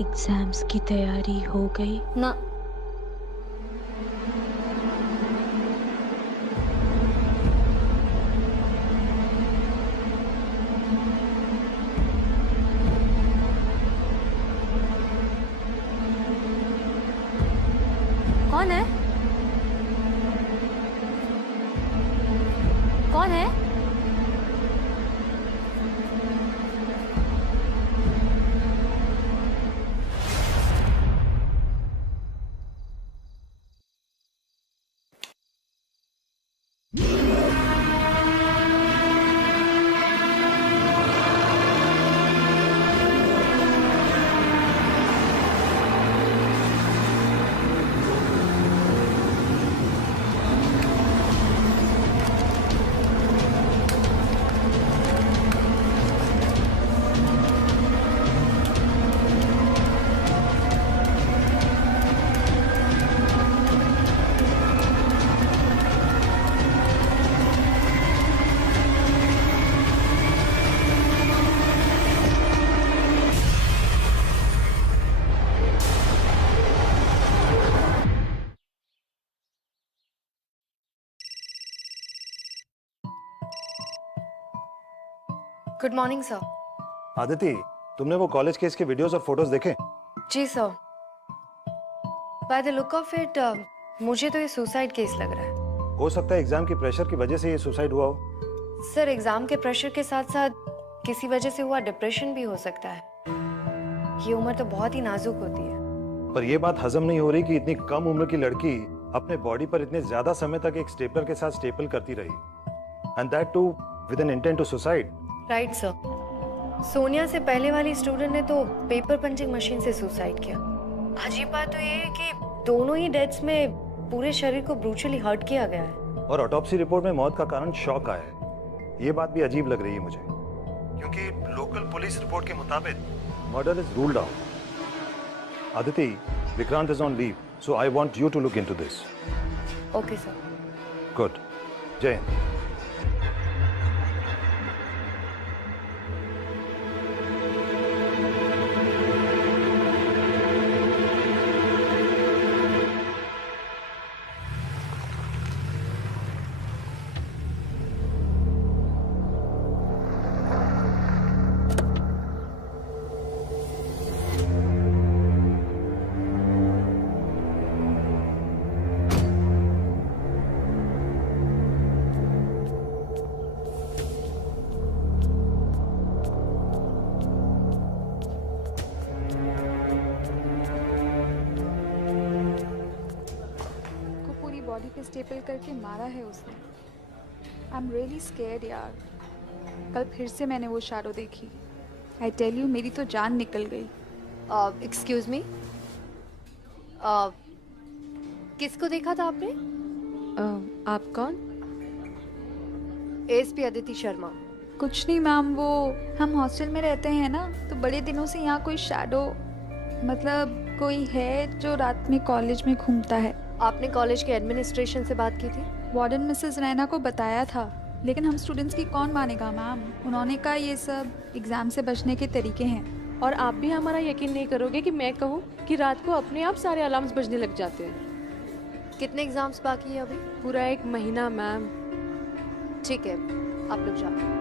Exams की तैयारी हो गई? ना। कौन है? कौन है? Good morning sir. आदिति, तुमने वो कॉलेज केस के वीडियोस और फोटोज देखे? जी sir. By the look of it मुझे तो ये सुसाइड केस लग रहा है। हो सकता है एग्जाम की प्रेशर की वजह से ये सुसाइड हुआ हो। सर एग्जाम के प्रेशर के साथ साथ किसी वजह से हुआ डिप्रेशन भी हो सकता है। ये उम्र तो बहुत ही नाजुक होती है। पर ये बात हजम नहीं हो रही कि इतनी कम उम्र की लड़की अपने बॉडी पर इतने ज्यादा समय तक एक स्टेपलर के साथ स्टेपल करती रही, and that too with an intent to suicide. Right sir. Sonia से पहले वाली स्टूडेंट ने तो पेपर पंचिंग मशीन से सुसाइड किया। अजीब बात तो ये है कि दोनों ही डेथ्स में पूरे शरीर को ब्रूचुअली हर्ट किया गया है। और ऑटोप्सी रिपोर्ट में मौत का कारण शॉक आया है। ये बात भी अजीब लग रही है मुझे, क्योंकि लोकल पुलिस रिपोर्ट के मुताबिक murder is ruled out. Aditi, Vikrant is on leave, so I want you to look into this. Okay sir. Good. जय हिंद। बॉडी पे स्टेपल करके मारा है उसने। आई एम रियली स्केर्ड यार। कल फिर से मैंने वो शैडो देखी। आई टेल यू, मेरी तो जान निकल गई। एक्सक्यूज मी, किसको देखा था आपने? आप कौन? एएसपी अदिति शर्मा। कुछ नहीं मैम, वो हम हॉस्टल में रहते हैं ना, तो बड़े दिनों से यहाँ कोई शैडो, मतलब कोई है जो रात में कॉलेज में घूमता है। आपने कॉलेज के एडमिनिस्ट्रेशन से बात की थी? वार्डन मिसेस रैना को बताया था, लेकिन हम स्टूडेंट्स की कौन मानेगा मैम। उन्होंने कहा ये सब एग्जाम से बचने के तरीके हैं। और आप भी हमारा यकीन नहीं करोगे कि मैं कहूँ कि रात को अपने आप सारे अलार्म्स बजने लग जाते हैं। कितने एग्जाम्स बाकी है अभी? पूरा 1 महीना मैम। ठीक है, आप लोग जाओ।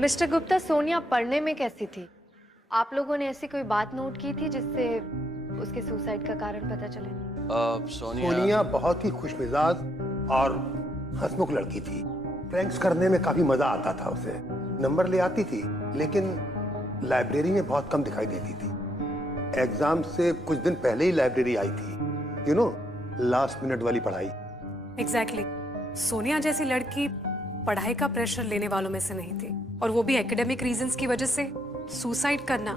मिस्टर गुप्ता, सोनिया पढ़ने में कैसी थी? आप लोगों ने ऐसी कोई बात नोट की थी जिससे उसके सुसाइड का कारण पता चले? सोनिया बहुत ही खुशमिजाज और हंसमुख लड़की थी। प्रैंक्स करने में काफी मजा आता था उसे। नंबर ले आती थी, लेकिन लाइब्रेरी में बहुत कम दिखाई देती थी। एग्जाम से कुछ दिन पहले ही लाइब्रेरी आई थी, यू नो, लास्ट मिनट वाली पढ़ाई। एग्जैक्टली सोनिया जैसी लड़की पढ़ाई का प्रेशर लेने वालों में से नहीं थी, और वो भी एकेडमिक रीजंस की वजह से सुसाइड करना,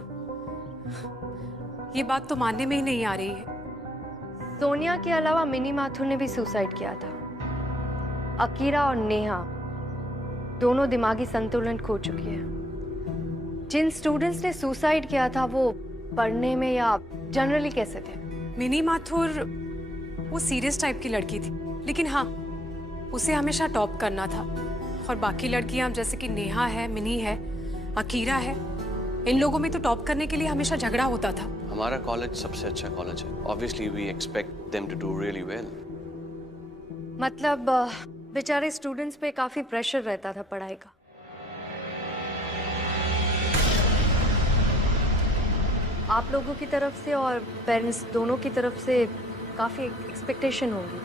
ये बात तो मानने में ही नहीं आ रही है। सोनिया के अलावा मिनी माथुर ने भी सुसाइड किया था। अकीरा और नेहा दोनों दिमागी संतुलन खो चुकी है। जिन स्टूडेंट्स ने सुसाइड किया था वो पढ़ने में या जनरली कैसे थे? मिनी माथुर वो सीरियस टाइप की लड़की थी, लेकिन हाँ, उसे हमेशा टॉप करना था। और बाकी लड़कियां जैसे कि नेहा है, मिनी है, अकीरा है, इन लोगों में तो टॉप करने के लिए हमेशा झगड़ा होता था। हमारा कॉलेज सबसे अच्छा कॉलेज है। Obviously we expect them to do really well. मतलब बेचारे स्टूडेंट्स पे काफी प्रेशर रहता था पढ़ाई का। आप लोगों की तरफ से और पेरेंट्स दोनों की तरफ से काफी एक्सपेक्टेशन होगी।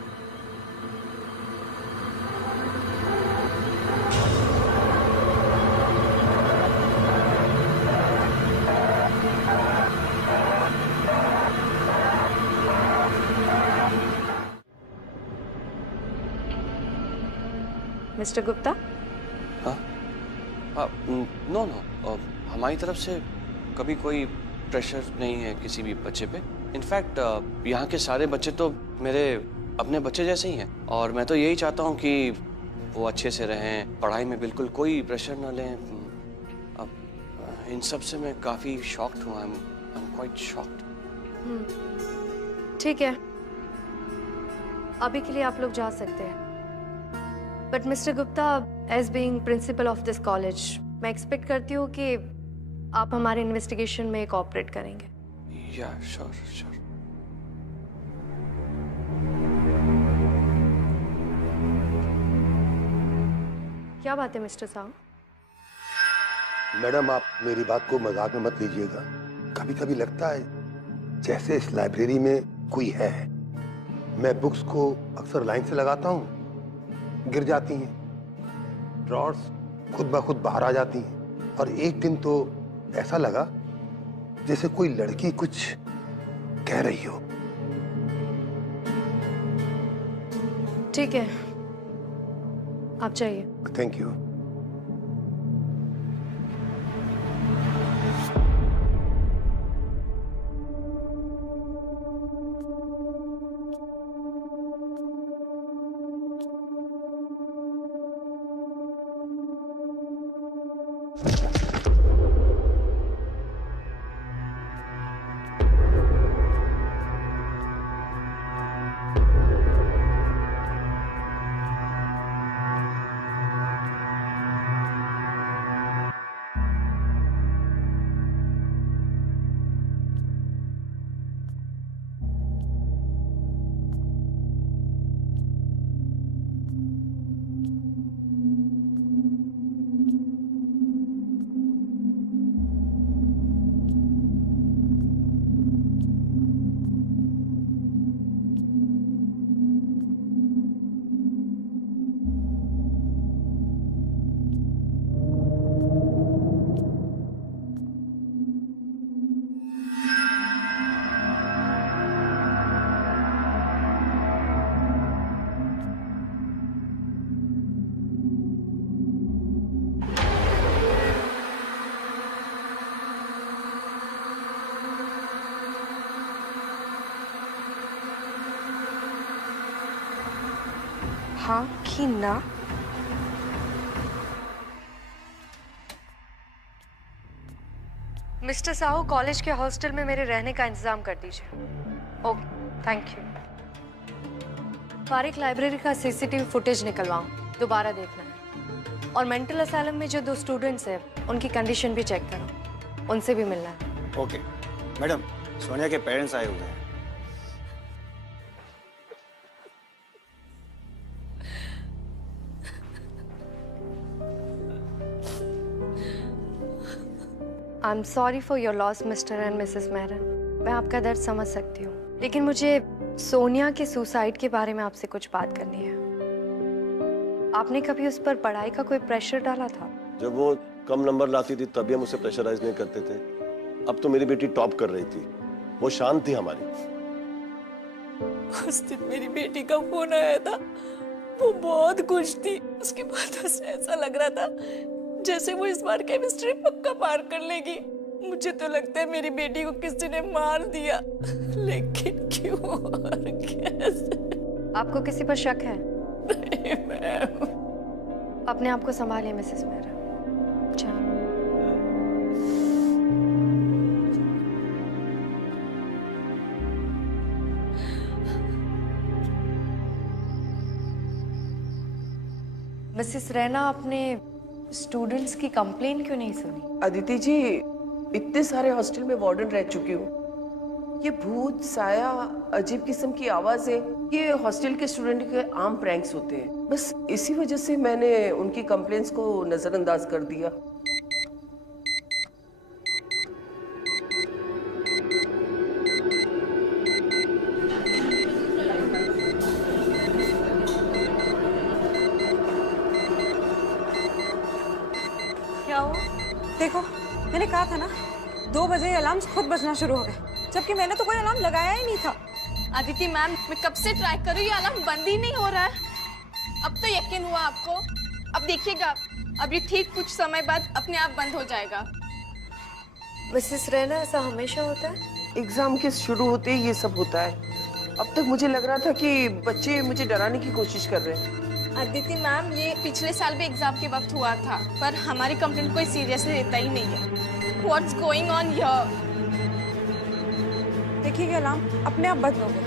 मिस्टर गुप्ता? नो नो, हमारी तरफ से कभी कोई प्रेशर नहीं है किसी भी बच्चे पे। इनफैक्ट यहाँ के सारे बच्चे तो मेरे अपने बच्चे जैसे ही हैं, और मैं तो यही चाहता हूँ कि वो अच्छे से रहें, पढ़ाई में बिल्कुल कोई प्रेशर ना लें। अब इन सब से मैं काफ़ी शॉक्ड हूँ। I am quite shocked. ठीक है, अभी के लिए आप लोग जा सकते हैं। But mister Gupta, as being principal of this college, मैं एक्सपेक्ट करती हूँ कि आप हमारे इन्वेस्टिगेशन में कोऑपरेट करेंगे। या श्योर श्योर। क्या बात है मिस्टर साहब? मैडम, आप मेरी बात को मजाक में मत लीजिएगा। कभी कभी लगता है जैसे इस लाइब्रेरी में कोई है। मैं बुक्स को अक्सर लाइन से लगाता हूँ, गिर जाती हैं, ड्रॉर्स खुद ब खुद बाहर आ जाती हैं, और एक दिन तो ऐसा लगा जैसे कोई लड़की कुछ कह रही हो। ठीक है, आप जाइए। Thank you. हाँ कि ना? मिस्टर साहू, कॉलेज के हॉस्टल में मेरे रहने का इंतजाम कर दीजिए। Okay, thank you. Farik library का सीसीटीवी फुटेज निकलवाऊं, दोबारा देखना है। और मेंटल असाइलम में जो 2 स्टूडेंट्स हैं, उनकी कंडीशन भी चेक करो, उनसे भी मिलना है। ओके मैडम, सोनिया के पेरेंट्स आए हुए हैं। I am sorry for your loss mister and Mrs Mehran. मैं आपका दर्द समझ सकती हूँ, लेकिन मुझे सोनिया के सुसाइड के बारे में आपसे कुछ बात करनी है। आपने कभी उस पर पढ़ाई का कोई प्रेशर डाला था? जब वो कम नंबर लाती थी तभी हम उसे प्रेशराइज नहीं करते थे। अब तो मेरी बेटी टॉप कर रही थी, वो शांत थी हमारी। उस दिन मेरी बेटी का फोन आया था, वो बहुत खुश थी। उसके बाद उसे ऐसा लग रहा था जैसे वो इस बार केमिस्ट्री पक्का पार कर लेगी। मुझे तो लगता है मेरी बेटी को किसी ने मार दिया, लेकिन क्यों और कैसे? आपको किसी पर शक है? नहीं मैम। अपने आप को संभालिए मिसेस मेहरा। मिसेस रैना, आपने स्टूडेंट्स की कंप्लेन क्यों नहीं सुनी? अदिति जी, इतने सारे हॉस्टल में वार्डन रह चुकी हूँ। ये भूत, साया, अजीब किस्म की आवाजें, ये हॉस्टल के स्टूडेंट के आम प्रैंक्स होते हैं। बस इसी वजह से मैंने उनकी कंप्लेंट्स को नजरअंदाज कर दिया। क्या हुआ? देखो, मैंने कहा था ना, 2 बजे अलार्म्स खुद बजना शुरू हो गए, जबकि मैंने तो कोई अलार्म लगाया ही नहीं था। अदिति मैम, मैं कब से ट्राई कर रही हूँ, ये अलार्म बंद ही नहीं हो रहा है। अब तो यकीन हुआ आपको? अब देखिएगा, अभी ठीक कुछ समय बाद अपने आप बंद हो जाएगा। मिसेस रैना, ऐसा हमेशा होता है? एग्जाम के शुरू होते ही ये सब होता है। अब तक मुझे लग रहा था कि बच्चे मुझे डराने की कोशिश कर रहे हैं। अदिति मैम, ये पिछले साल भी एग्जाम के वक्त हुआ था, पर हमारी कंप्लेंट कोई सीरियसली लेता ही नहीं है। What's going on here? देखिए, अलार्म अपने आप बंद हो गया।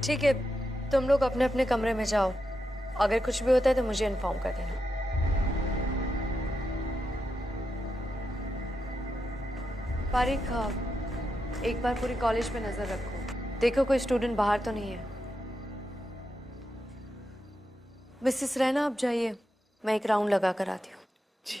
ठीक है, तुम लोग अपने अपने कमरे में जाओ। अगर कुछ भी होता है तो मुझे इन्फॉर्म कर देना। पारिक, एक बार पूरी कॉलेज पे नजर रखो, देखो कोई स्टूडेंट बाहर तो नहीं है। मिसेस रैना, आप जाइए, मैं एक राउंड लगा कर आती हूँ। जी।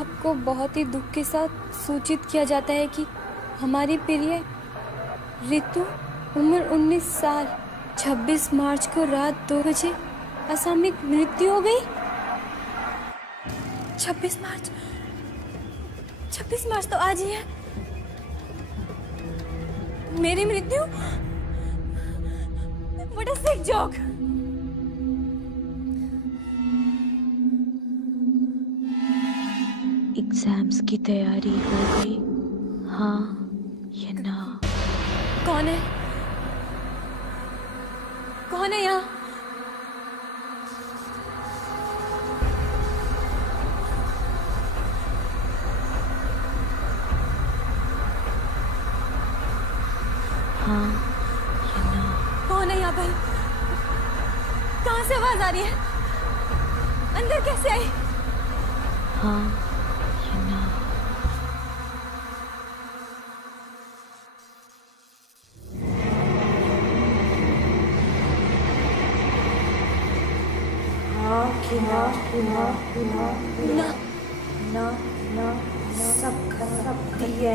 आपको बहुत ही दुख के साथ सूचित किया जाता है कि हमारी प्रिय रितु, उम्र 19 साल, 26 मार्च को रात 2 बजे असामयिक मृत्यु हो गई। 26 मार्च तो आज ही है। मेरी मृत्यु? What a sick joke! Exams की तैयारी हो गई? हाँ या ना? कौन है? कौन है यहाँ? हाँ या ना? कौन है यहाँ पर? कहाँ से आवाज आ रही है? अंदर कैसे आई? हाँ या ना? ना ना ना सब खत्म है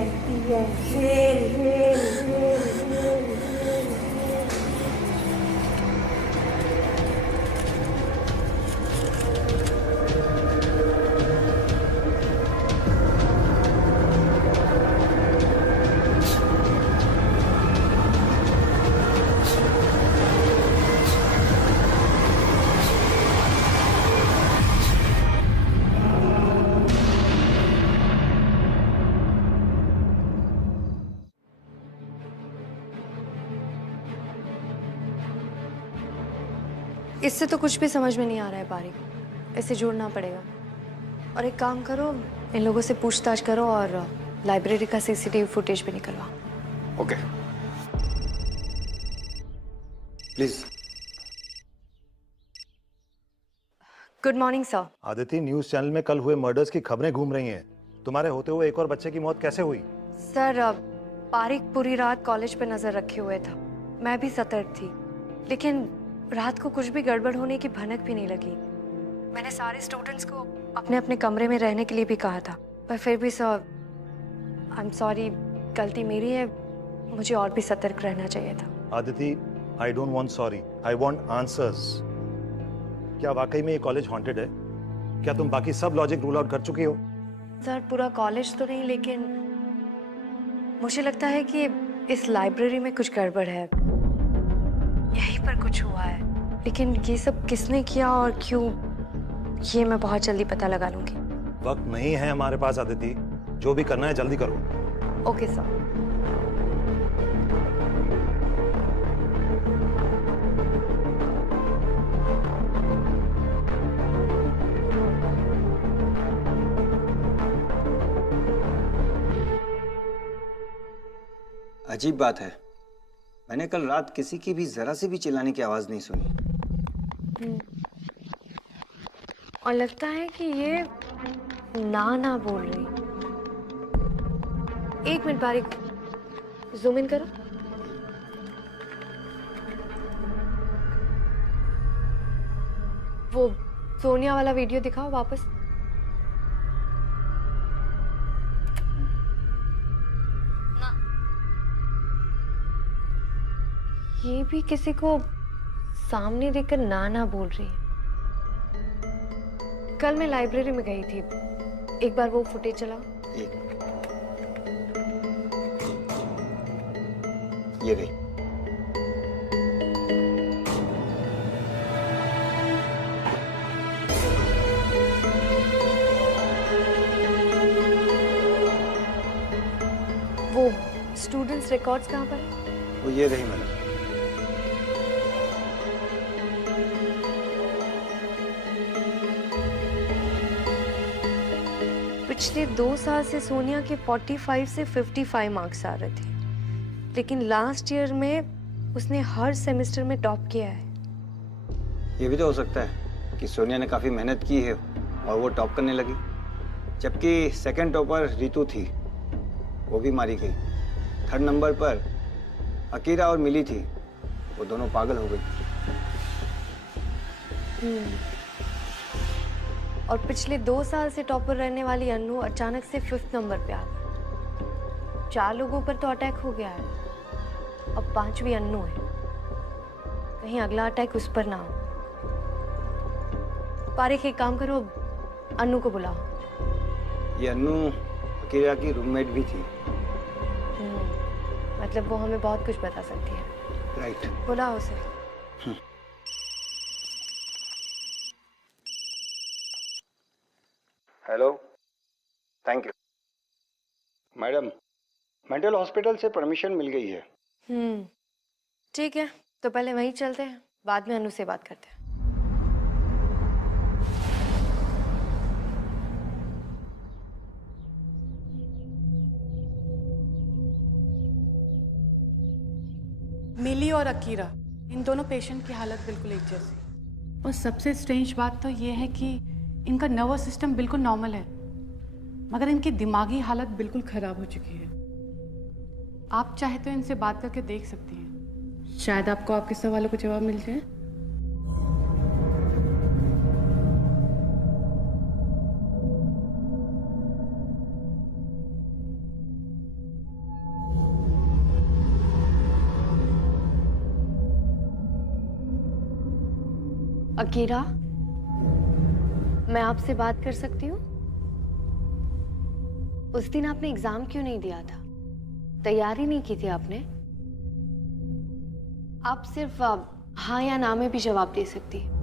इससे तो कुछ भी समझ में नहीं आ रहा है बारिक। इसे जोड़ना पड़ेगा। और एक काम करो, इन लोगों से पूछताछ करो और लाइब्रेरी का सीसीटीवी फुटेज भी निकलवाओ। Okay please. Good morning sir. Aditi, news channel में कल हुए मर्डर्स की खबरें घूम रही हैं। तुम्हारे होते हुए एक और बच्चे की मौत कैसे हुई? सर बारिक पूरी रात कॉलेज पे नजर रखे हुए था। मैं भी सतर्क थी, लेकिन रात को कुछ भी गड़बड़ होने की भनक भी नहीं लगी। मैंने सारे स्टूडेंट्स को अपने अपने कमरे में रहने के लिए भी कहा था, पर फिर भी सर आई एम सॉरी, गलती मेरी है। मुझे और भी सतर्क रहना चाहिए था। Aditi, I don't want sorry, I want answers. क्या वाकई में ये कॉलेज हॉन्टेड है? क्या तुम बाकी सब लॉजिक रूल आउट कर चुकी हो? सर पूरा कॉलेज तो नहीं, लेकिन मुझे लगता है कि इस लाइब्रेरी में कुछ गड़बड़ है। यहीं पर कुछ हुआ है, लेकिन ये सब किसने किया और क्यों, ये मैं बहुत जल्दी पता लगा लूंगी। वक्त नहीं है हमारे पास आदिति, जो भी करना है जल्दी करो। Okay sir. अजीब बात है, मैंने कल रात किसी की भी जरा सी भी चिल्लाने की आवाज नहीं सुनी। और लगता है कि ये ना बोल रही। एक मिनट बारिक, जूम इन करो। वो सोनिया वाला वीडियो दिखाओ वापस। ये भी किसी को सामने देखकर ना बोल रही है। कल मैं लाइब्रेरी में गई थी, एक बार वो फुटेज चलाओ। ये गई। वो स्टूडेंट्स रिकॉर्ड्स कहाँ पर है? वो ये रही मैडम। पिछले 2 साल से सोनिया के 45 से 55 मार्क्स आ रहे थे, लेकिन लास्ट ईयर में उसने हर सेमेस्टर में टॉप किया है। ये भी तो हो सकता है कि सोनिया ने काफी मेहनत की है और वो टॉप करने लगी, जबकि सेकंड टॉपर रितु थी, वो भी मारी गई। थर्ड नंबर पर अकीरा और मिली थी, वो दोनों पागल हो गई। और पिछले 2 साल से टॉपर रहने वाली अन्नू अचानक से 5th नंबर पे आ गई। 4 लोगों पर तो अटैक हो गया है, अब 5वीं अन्नू है। कहीं अगला अटैक उस पर ना हो। पारिक, एक काम करो, अन्नू को बुलाओ। ये अन्नू अकीरा की रूममेट भी थी। मतलब वो हमें बहुत कुछ बता सकती है। राइट। बुलाओ उसे। Hello thank you madam. Mental hospital से परमिशन मिल गई है। ठीक है, तो पहले वहीं चलते हैं, बाद में अनु से बात करते हैं। मिली और अकीरा, इन दोनों पेशेंट की हालत बिल्कुल एक जैसी। और सबसे स्ट्रेंज बात तो ये है कि इनका नर्वस सिस्टम बिल्कुल नॉर्मल है, मगर इनकी दिमागी हालत बिल्कुल खराब हो चुकी है। आप चाहे तो इनसे बात करके देख सकती हैं, शायद आपको आपके सवालों को जवाब मिल जाए। अकीरा, मैं आपसे बात कर सकती हूँ? उस दिन आपने एग्जाम क्यों नहीं दिया था? तैयारी नहीं की थी आपने? आप सिर्फ हाँ या ना में भी जवाब दे सकती है।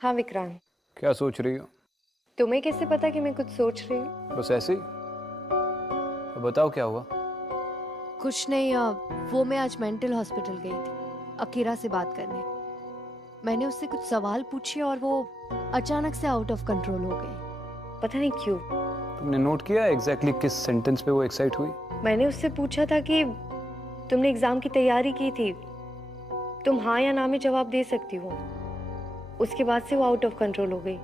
हाँ विक्रांत, क्या सोच रही हो? तुम्हें कैसे पता कि मैं कुछ सोच रही हूँ? बस ऐसे ही। तो बताओ क्या हुआ? कुछ नहीं, वो मैं आज मेंटल हॉस्पिटल गई थी अकीरा से बात करने। मैंने उससे कुछ सवाल पूछे और वो अचानक से आउट ऑफ कंट्रोल हो गई, पता नहीं क्यों। तुमने नोट किया एग्जैक्टली किस सेंटेंस पे वो एक्साइट हुई? मैंने उससे पूछा था कि तुमने एग्जाम की तैयारी की थी, तुम हाँ या ना में जवाब दे सकती हो। उसके बाद से वो आउट ऑफ कंट्रोल हो गई।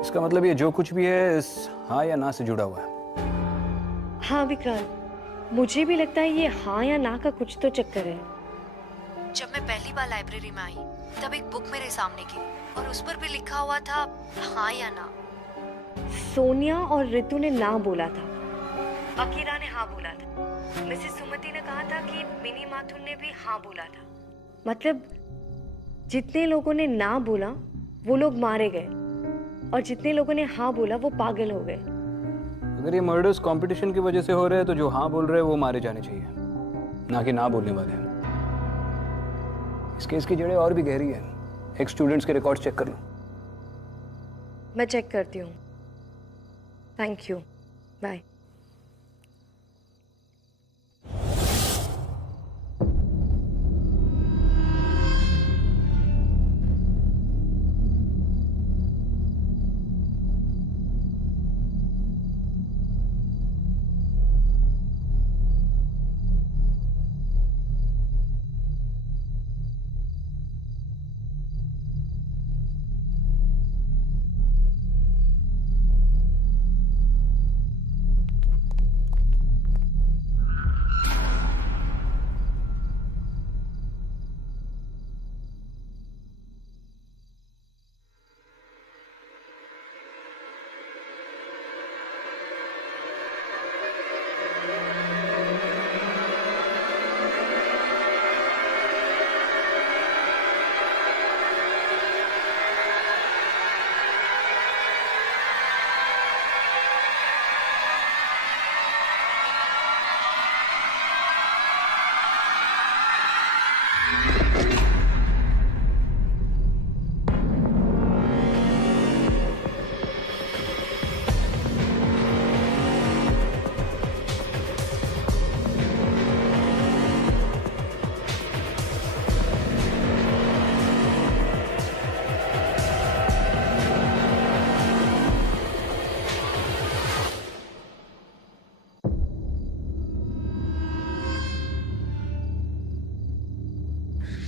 इसका मतलब ये जो कुछ भी है इस हाँ या ना से जुड़ा हुआ है। हाँ विक्रांत, मुझे भी लगता है ये हाँ या ना का कुछ तो चक्कर है। जब मैं पहली बार लाइब्रेरी में आई तब एक बुक मेरे सामने की और उस पर भी लिखा हुआ था हाँ या ना। सोनिया और रितु ने ना बोला था, अकीरा ने हाँ बोला था, मिसेस सुमति ने कहा था कि मिनी माथुर ने भी हाँ बोला था। मतलब जितने लोगों ने ना बोला वो लोग मारे गए और जितने लोगों ने हाँ बोला वो पागल हो गए। अगर ये मर्डर्स कंपटीशन की वजह से हो रहे हैं तो जो हाँ बोल रहे हैं वो मारे जाने चाहिए, ना कि ना बोलने वाले। इस केस की जड़ें और भी गहरी है। एक स्टूडेंट्स के रिकॉर्ड चेक कर लो। मैं चेक करती हूँ। Thank you, bye.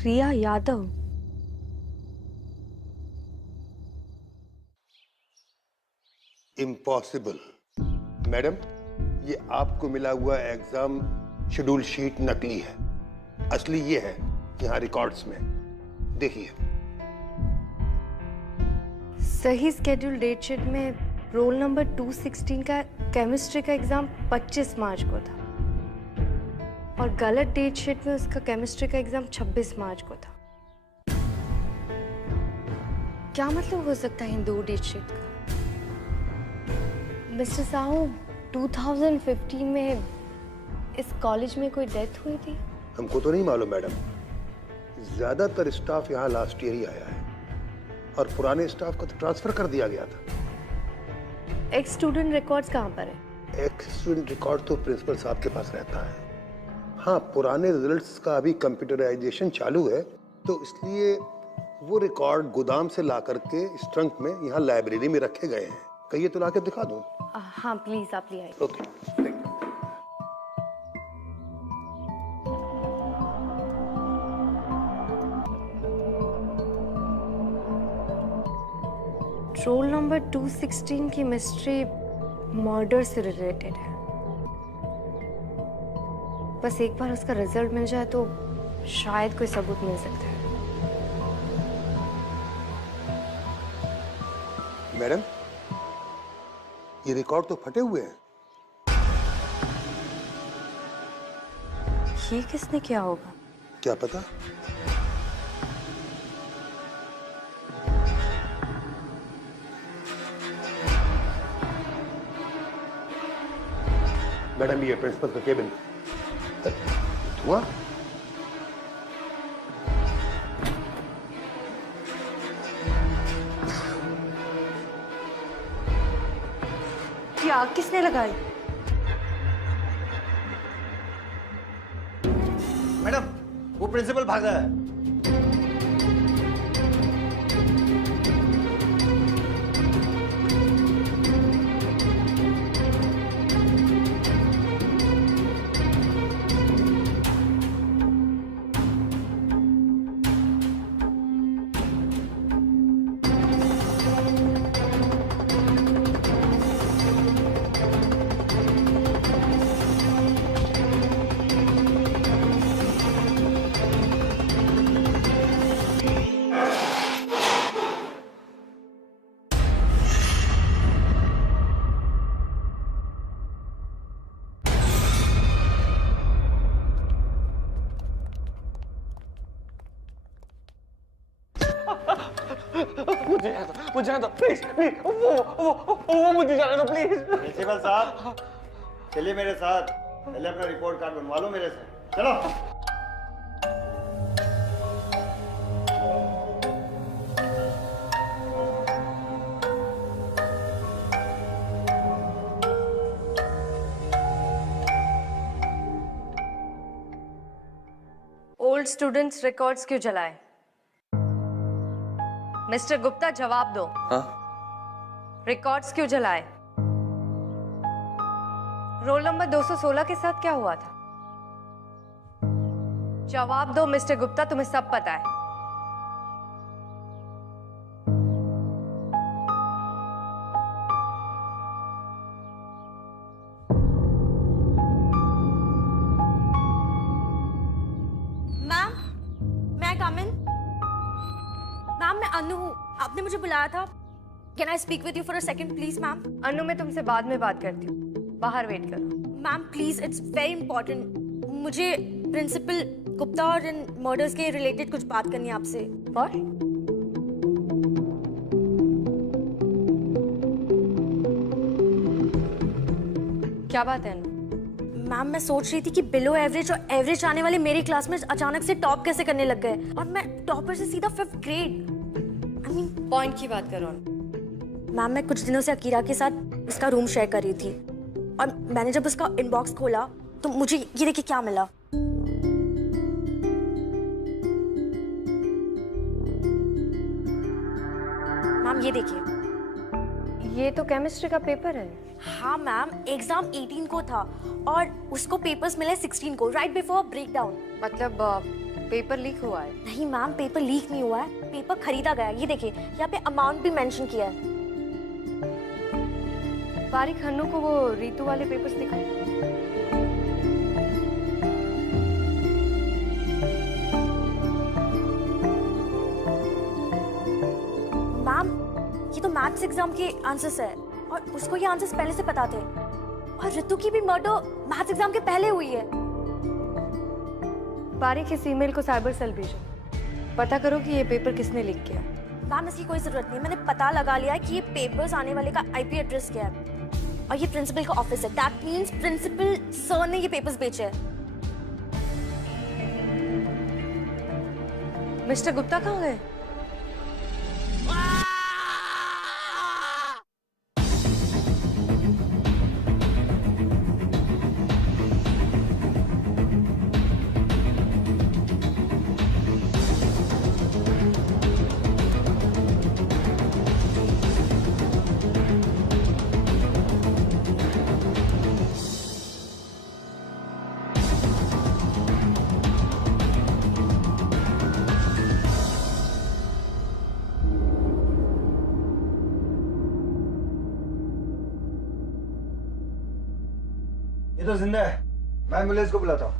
Riya Yadav. Impossible. Madam, ये आपको मिला हुआ एग्जाम शेड्यूल शीट नकली है, असली ये है यहाँ रिकॉर्ड्स में। देखिए, सही स्केड्यूल डेट शीट में रोल नंबर 216 का केमिस्ट्री का एग्जाम 25 मार्च को था और गलत डेट शीट में उसका केमिस्ट्री का एग्जाम 26 मार्च को था। क्या मतलब हो सकता है इन दो डेट शीट का? मिस्टर साहू, 2015 में इस कॉलेज में कोई डेथ हुई थी? हमको तो नहीं मालूम मैडम, ज्यादातर स्टाफ यहाँ लास्ट ईयर ही आया है और पुराने स्टाफ को तो ट्रांसफर कर दिया गया था। एक्स स्टूडेंट रिकॉर्ड्स कहाँ पर है? एक्स स्टूडेंट रिकॉर्ड तो प्रिंसिपल साहब के पास रहता है। हाँ, पुराने रिजल्ट्स का अभी कंप्यूटराइजेशन चालू है, तो इसलिए वो रिकॉर्ड गोदाम से ला करके इस ट्रंक में यहाँ लाइब्रेरी में रखे गए हैं। कहिए तो ला के दिखा दूँ? हाँ प्लीज, आप ले आइए। ओके। रोल नंबर 216 की मिस्ट्री मर्डर से रिलेटेड है। बस एक बार उसका रिजल्ट मिल जाए तो शायद कोई सबूत मिल सकता है। मैडम, ये रिकॉर्ड तो फटे हुए हैं। ये किसने किया होगा? क्या पता। मैडम, ये प्रिंसिपल का केबिन। धुआं? ये आग किसने लगाई? मैडम, वो प्रिंसिपल भागा है। मुझे जाने दो प्लीज, वो मुझे जाने दो प्लीज। प्रिंसिपल साहब, चलिए मेरे साथ। पहले अपना रिपोर्ट कार्ड बनवा लो मेरे से। चलो। ओल्ड स्टूडेंट्स रिकॉर्ड्स क्यों जलाए? मिस्टर गुप्ता, जवाब दो। हाँ? रिकॉर्ड्स क्यों जलाए? रोल नंबर 216 के साथ क्या हुआ था? जवाब दो मिस्टर गुप्ता, तुम्हें सब पता है। मैम, मैं कम इन? मैम, मैं अनु हूँ, आपने मुझे बुलाया था। Can I speak with you for a second please ma'am? Anu, मैं तुमसे बाद में बात करती हूँ, बाहर वेट करो। Ma'am please, it's very important. मुझे प्रिंसिपल गुप्ता और इन मर्डर्स के रिलेटेड कुछ बात करनी है आपसे। और? क्या बात है अनु? मैम, मैं सोच रही थी कि बिलो एवरेज और एवरेज आने वाले मेरी क्लास में अचानक से टॉप कैसे करने लग गए, और मैं टॉपर से सीधा 5th grade. I mean point की बात करो। मैम, मैं कुछ दिनों से अकीरा के साथ उसका रूम शेयर कर रही थी, और मैंने जब उसका इनबॉक्स खोला तो मुझे ये देखिए क्या मिला। मैम ये देखिए। ये तो केमिस्ट्री का पेपर है। हाँ मैम, एग्जाम 18 को था और उसको पेपर्स मिले 16 को, राइट बिफोर ब्रेकडाउन। मतलब पेपर लीक हुआ है? नहीं मैम, पेपर लीक नहीं हुआ है, पेपर खरीदा गया। ये देखिए, यहाँ पे अमाउंट भी मेंशन किया है। बारिक, हन्नू को वो रीतू वाले पेपर्स दिखाए। मैम, ये तो मैथ्स एग्जाम के आंसर्स है और उसको ये आंसर्स पहले से पता थे। और रितु की भी मर्डर मैथ्स एग्जाम के पहले हुई है। बारीक इस ईमेल को साइबर सेल भेजो, पता करो कि ये पेपर किसने लीक किया। मैम इसकी कोई जरूरत नहीं, मैंने पता लगा लिया है कि ये पेपर्स आने वाले का आईपी एड्रेस क्या है और ये प्रिंसिपल का ऑफिस है। दैट मींस प्रिंसिपल सर ने ये पेपर्स बेचे हैं। मिस्टर गुप्ता कहाँ गए? ये तो जिंदा है, मैं एम्बुलेंस को बुलाता हूँ।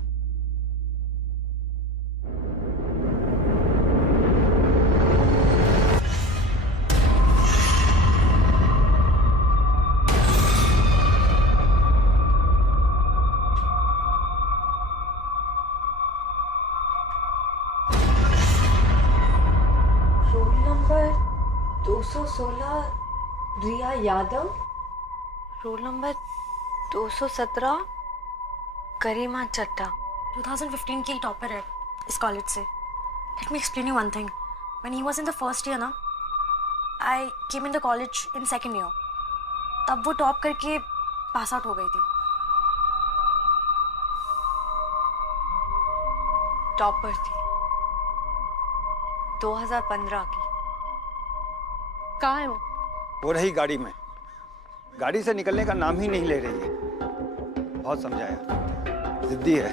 Roll number 216 Riya Yadav, roll number 217 Garima Chaddha. 2015 की टॉपर है इस कॉलेज से। Let me explain you one thing. When he was in the first year ना, I came in the college in second year. तब वो टॉप करके पास आउट हो गई थी। टॉपर थी 2015 की। कहाँ है वो रही गाड़ी में, गाड़ी से निकलने का नाम ही नहीं ले रही है। बहुत समझाया, जिद्दी है।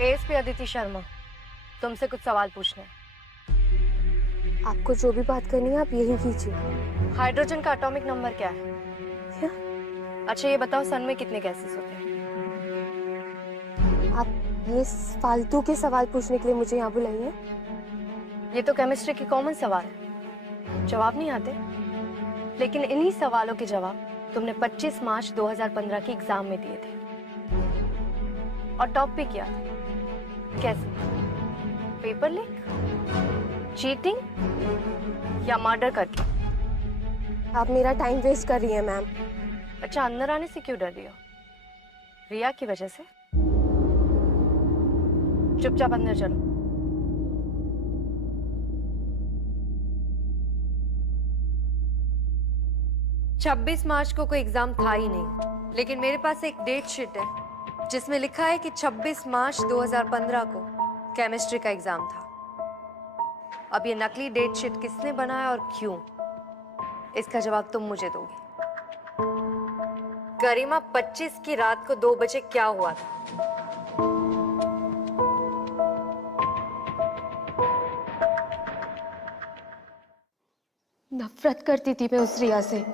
एएसपी अदिति शर्मा, तुमसे कुछ सवाल पूछने हैं। आपको जो भी बात करनी है आप यही कीजिए। हाइड्रोजन का एटॉमिक नंबर क्या है? क्या? अच्छा ये बताओ, सन में कितने गैसेस होते हैं? आप ये फालतू के सवाल पूछने के लिए मुझे यहाँ बुलाई है? ये तो केमिस्ट्री की कॉमन सवाल है, जवाब नहीं आते। लेकिन इन्हीं सवालों के जवाब तुमने 25 मार्च 2015 की एग्जाम में दिए थे और टॉप भी किया था। कैसे? पेपर लीक, चीटिंग या मर्डर करके? आप मेरा टाइम वेस्ट कर रही हैं मैम। अच्छा, अंदर आने से क्यों डर रही हो? रिया की वजह से? चुपचाप अंदर चलो। छब्बीस मार्च को कोई एग्जाम था ही नहीं, लेकिन मेरे पास एक डेट शीट है जिसमें लिखा है कि 26 मार्च 2015 को केमिस्ट्री का एग्जाम था। अब ये नकली डेट शीट किसने बनाया और क्यों, इसका जवाब तुम मुझे दोगे। गरिमा 25 की रात को 2 बजे क्या हुआ था? नफरत करती थी मैं उस रिया से।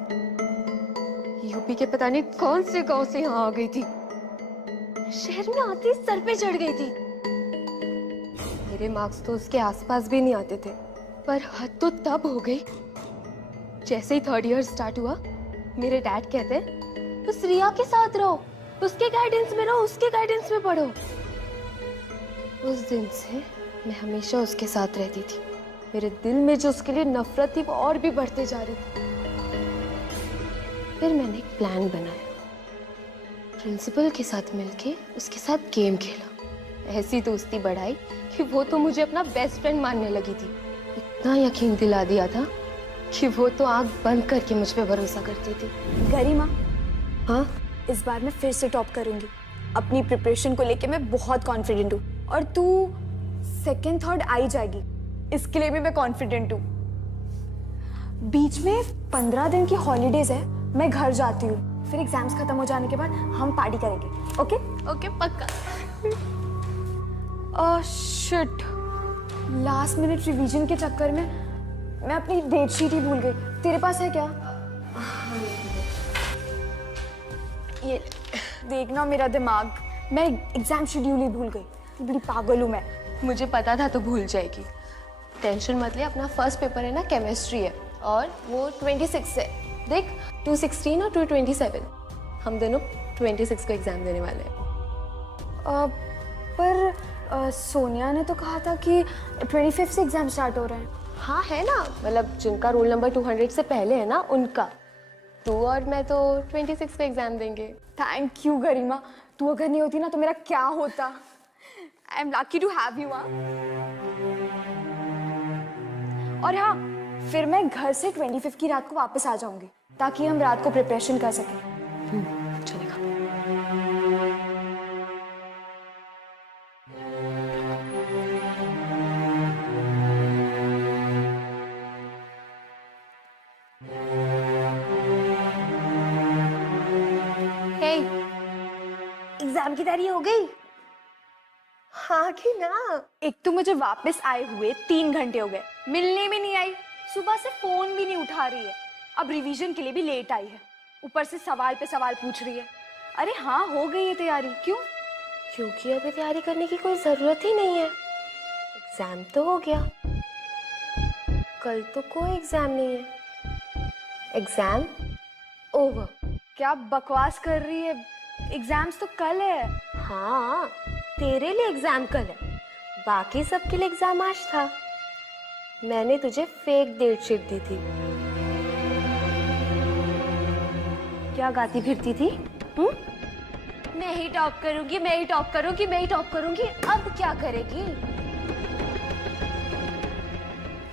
यूपी के पता नहीं कौन से गांव से यहाँ आ गई थी। शहर में आती ही सर पे चढ़ गई थी। मेरे मार्क्स तो उसके आसपास भी नहीं आते थे। पर हद तो तब हो गई जैसे ही थर्ड ईयर स्टार्ट हुआ, मेरे डैड कहते हैं उस रिया के साथ रहो, उसके गाइडेंस में रहो, उसके गाइडेंस में पढ़ो। उस दिन से मैं हमेशा उसके साथ रहती थी। मेरे दिल में जो उसके लिए नफरत थी वो और भी बढ़ते जा रही थी। फिर मैंने एक प्लान बनाया, प्रिंसिपल के साथ मिलके उसके साथ गेम खेला। ऐसी दोस्ती बढ़ाई कि वो तो मुझे अपना बेस्ट फ्रेंड मानने लगी थी। इतना यकीन दिला दिया था कि वो तो आंख बंद करके मुझ पे भरोसा करती थी। गरिमा, हाँ, इस बार मैं फिर से टॉप करूंगी। अपनी प्रिपरेशन को लेके मैं बहुत कॉन्फिडेंट हूँ और तू सेकंड थर्ड आ ही जाएगी, इसके लिए भी मैं कॉन्फिडेंट हूँ। बीच में 15 दिन की हॉलीडेज है, मैं घर जाती हूँ। फिर एग्जाम्स खत्म हो जाने के बाद हम पार्टी करेंगे। ओके? ओके, पक्का। शिट, लास्ट मिनट रिवीजन के चक्कर में मैं अपनी डेट शीट ही भूल गई। तेरे पास है क्या? ये देखना मेरा दिमाग, मैं एग्जाम शेड्यूल ही भूल गई। बड़ी पागल हूँ मैं। मुझे पता था तो भूल जाएगी। टेंशन मत ले, अपना फर्स्ट पेपर है ना, केमिस्ट्री है और वो 26 से। देख 216 और 227, हम दोनों 26 को एग्जाम देने वाले हैं। पर सोनिया ने तो कहा था कि 25 से एग्जाम स्टार्ट हो रहे हैं। हाँ है ना, मतलब जिनका रोल नंबर 200 से पहले है ना उनका। तू और मैं तो 26 को एग्जाम देंगे। थैंक यू गरिमा, तू अगर नहीं होती ना तो मेरा क्या होता। I am lucky to have you. और हाँ, फिर मैं घर से 25 की रात को वापस आ जाऊंगी ताकि हम रात को प्रिपरेशन कर सकें। चलेगा। एग्जाम की तैयारी हो गई? हाँ कि ना। एक तो मुझे वापस आए हुए 3 घंटे हो गए, मिलने भी नहीं आई, सुबह से फोन भी नहीं उठा रही है, अब रिवीजन के लिए भी लेट आई है, ऊपर से सवाल पे सवाल पूछ रही है। अरे हाँ, हो गई है तैयारी। क्यों? क्योंकि अभी तैयारी करने की कोई जरूरत ही नहीं है। एग्जाम तो हो गया, कल तो कोई एग्जाम नहीं है। Exam over. क्या बकवास कर रही है? एग्जाम्स तो कल है। हाँ, तेरे लिए एग्जाम कल है, बाकी सबके लिए एग्जाम आज था। मैंने तुझे फेक डेट शीट दी थी। क्या गाती फिरती थी? मैं ही टॉप करूंगी, मैं ही टॉप करूंगी, मैं ही टॉप करूंगी। अब क्या करेगी?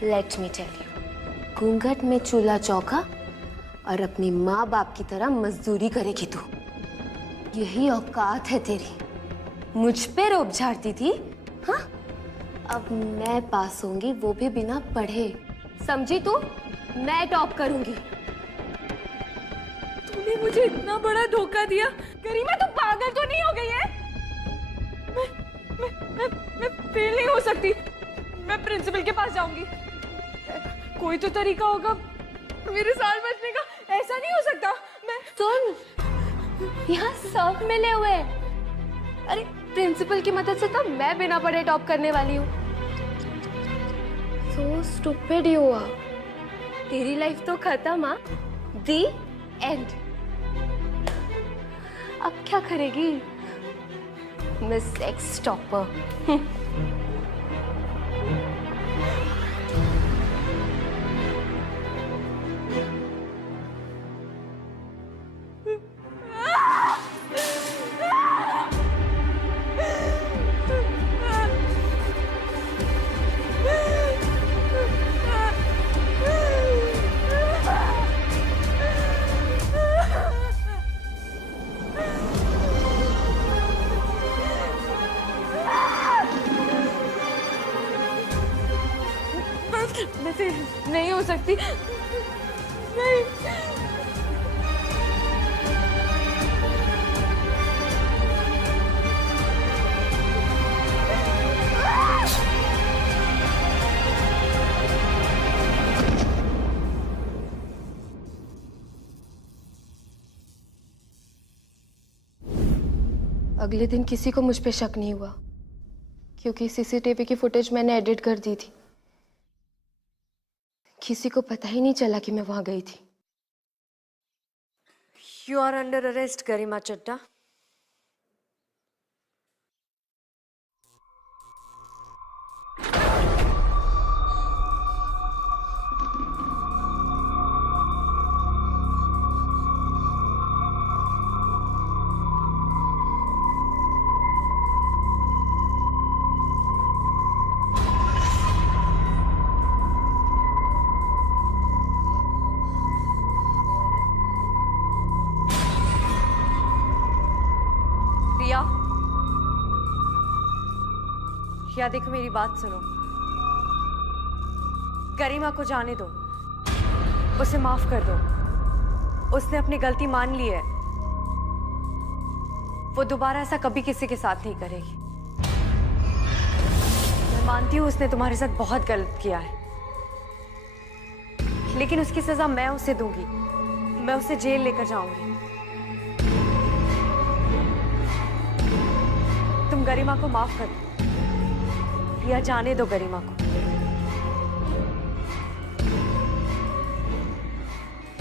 लेट मी टेल यू, घूंघट में चूल्हा चौका और अपनी माँ बाप की तरह मजदूरी करेगी तू। यही औकात है तेरी। मुझ पे रोब झाड़ती थी, हाँ? अब मैं पास होंगी, वो भी बिना पढ़े। समझी तू? मैं टॉप करूंगी। तूने मुझे इतना बड़ा धोखा दिया। गरिमा, तू पागल तो नहीं हो गई है? मैं फेल नहीं हो सकती। मैं प्रिंसिपल के पास जाऊंगी। कोई तो तरीका होगा मेरे साल बचने का। ऐसा नहीं हो सकता। मैं सुन, यहाँ सब मिले हुए हैं। अरे प्रिंसिपल की मदद से तो मैं बिना पढ़े टॉप करने वाली हूँ। So stupid you are। तेरी लाइफ तो खत्म। हाँ, The end। अब क्या करेगी मिस एक्स टॉपर? नहीं हो सकती। नहीं। अगले दिन किसी को मुझ पे शक नहीं हुआ क्योंकि सीसीटीवी की फुटेज मैंने एडिट कर दी थी। किसी को पता ही नहीं चला कि मैं वहां गई थी। You are under arrest, गरिमा चड्ढा। या देखो, मेरी बात सुनो। गरिमा को जाने दो, उसे माफ कर दो। उसने अपनी गलती मान ली है। वो दोबारा ऐसा कभी किसी के साथ नहीं करेगी। मैं मानती हूँ उसने तुम्हारे साथ बहुत गलत किया है, लेकिन उसकी सजा मैं उसे दूंगी। मैं उसे जेल लेकर जाऊंगी। तुम गरिमा को माफ कर दो। या जाने दो गरिमा को।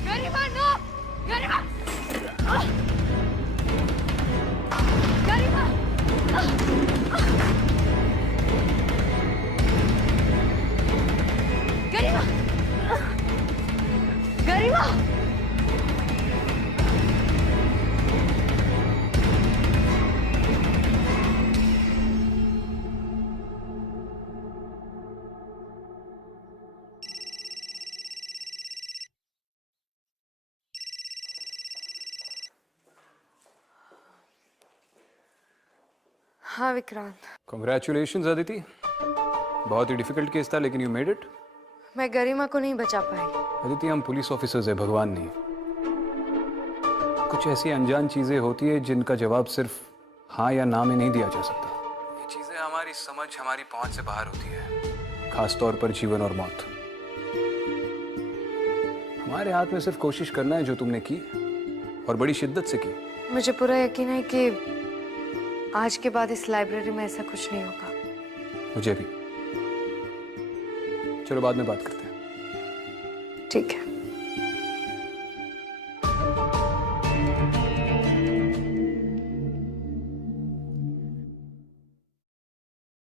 गरिमा नो, गरिमा, गरिमा, गरिमा, गरिमा। हाँ विक्रांत, कॉन्ग्रेचुलेशंस अदिति, बहुत ही डिफिकल्ट केस था लेकिन यू मेड इट। मैं गरिमा को नहीं बचा पाई। अदिति, हम पुलिस ऑफिसर्स हैं, भगवान नहीं। कुछ ऐसी अनजान चीजें होती है जिनका जवाब सिर्फ हाँ या ना में नहीं दिया जा सकता। ये चीजें हमारी समझ, हमारी पहुंच से बाहर होती है, खास तौर पर जीवन और मौत। हमारे हाथ में सिर्फ कोशिश करना है जो तुमने की, और बड़ी शिद्दत से की। मुझे पूरा यकीन है कि आज के बाद इस लाइब्रेरी में ऐसा कुछ नहीं होगा। मुझे भी। चलो बाद में बात करते हैं। ठीक है।